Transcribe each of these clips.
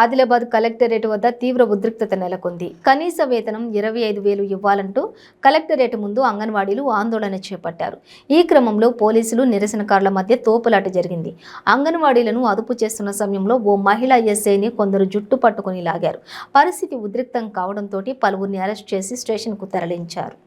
Adilabad collectorate వద్ద తీవ్ర ఉద్రిక్తత నెలకొంది. కనీస వేతనం 25,000 ఇవ్వాలంటూ కలెక్టరేట్ ముందు అంగన్వాడీలు ఆందోళన చేపట్టారు. ఈ క్రమంలో పోలీసులు నిరసనకారుల మధ్య తోపులాట జరిగింది. అంగన్వాడీలను అదుపు చేస్తున్న సమయంలో ఓ మహిళా ఎస్ఐని కొందరు జుట్టు పట్టుకుని లాగారు. పరిస్థితి ఉద్రిక్తం కావడంతో పలువురిని అరెస్ట్ చేసి స్టేషన్కు తరలించారు.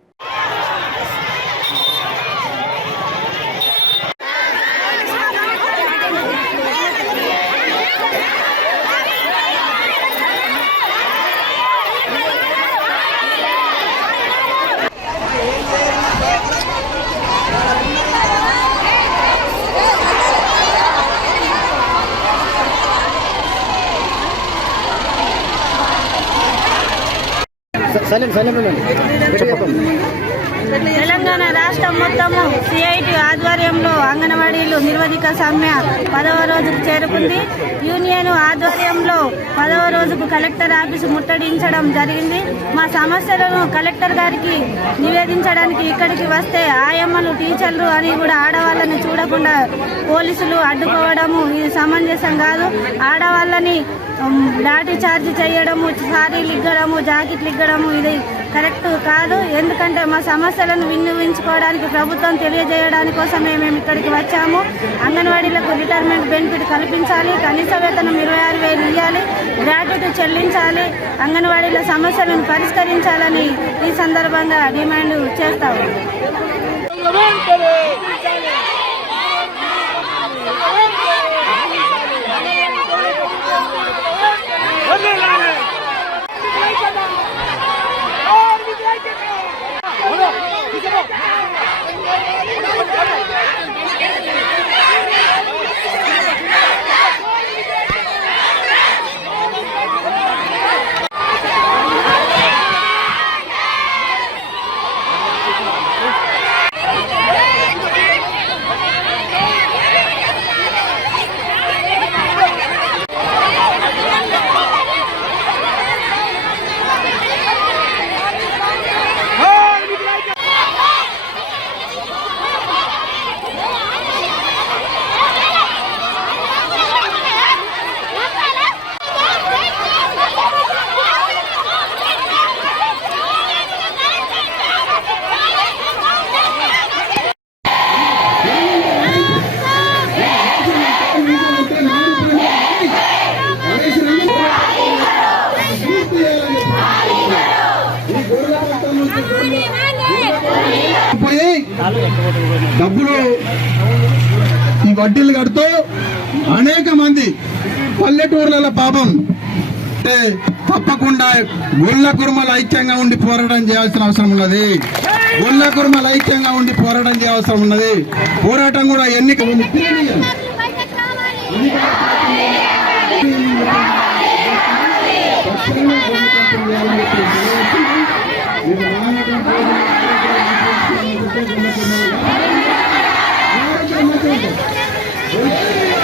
తెలంగాణ రాష్ట్రం మొత్తము సిఐటి ఆధ్వర్యంలో అంగన్వాడీలు నిర్వధిక సమ్మె 10వ రోజుకు చేరుకుంది. యూనియన్ ఆధ్వర్యంలో 10వ రోజుకు కలెక్టర్ ఆఫీసు ముట్టడించడం జరిగింది. మా సమస్యలను కలెక్టర్ గారికి నివేదించడానికి ఇక్కడికి వస్తే ఆయమ్మలు టీచర్లు అని కూడా ఆడవాళ్ళని చూడకుండా పోలీసులు అడ్డుకోవడము ఇది సమంజసం కాదు. ఆడవాళ్ళని లాఠీ చార్జ్ చేయడము, సారీలు ఇగ్గడము, జాకెట్లు ఇగ్గడము ఇది కరెక్ట్ కాదు. ఎందుకంటే మా సమస్యలను విన్నవించుకోవడానికి ప్రభుత్వం తెలియజేయడానికి కోసమే మేము ఇక్కడికి వచ్చాము. అంగన్వాడీలకు రిటైర్మెంట్ బెనిఫిట్ కల్పించాలి, కనీస వేతనం 26,000 ఇవ్వాలి, గ్రాట్యుటీ చెల్లించాలి, అంగన్వాడీల సమస్యలను పరిష్కరించాలని ఈ సందర్భంగా డిమాండ్ చేస్తాము. డబ్బులు ఈ వడ్డీలు కడుతూ అనేక మంది పల్లెటూర్ల పాపం అంటే తప్పకుండా గొల్ల కుర్మలు ఐక్యంగా ఉండి పోరాటం చేయాల్సిన అవసరం ఉన్నది. గొల్ల కుర్మలు ఐక్యంగా ఉండి పోరాటం చేయాల్సిన ఉన్నది. పోరాటం కూడా ఎన్నిక Thank you.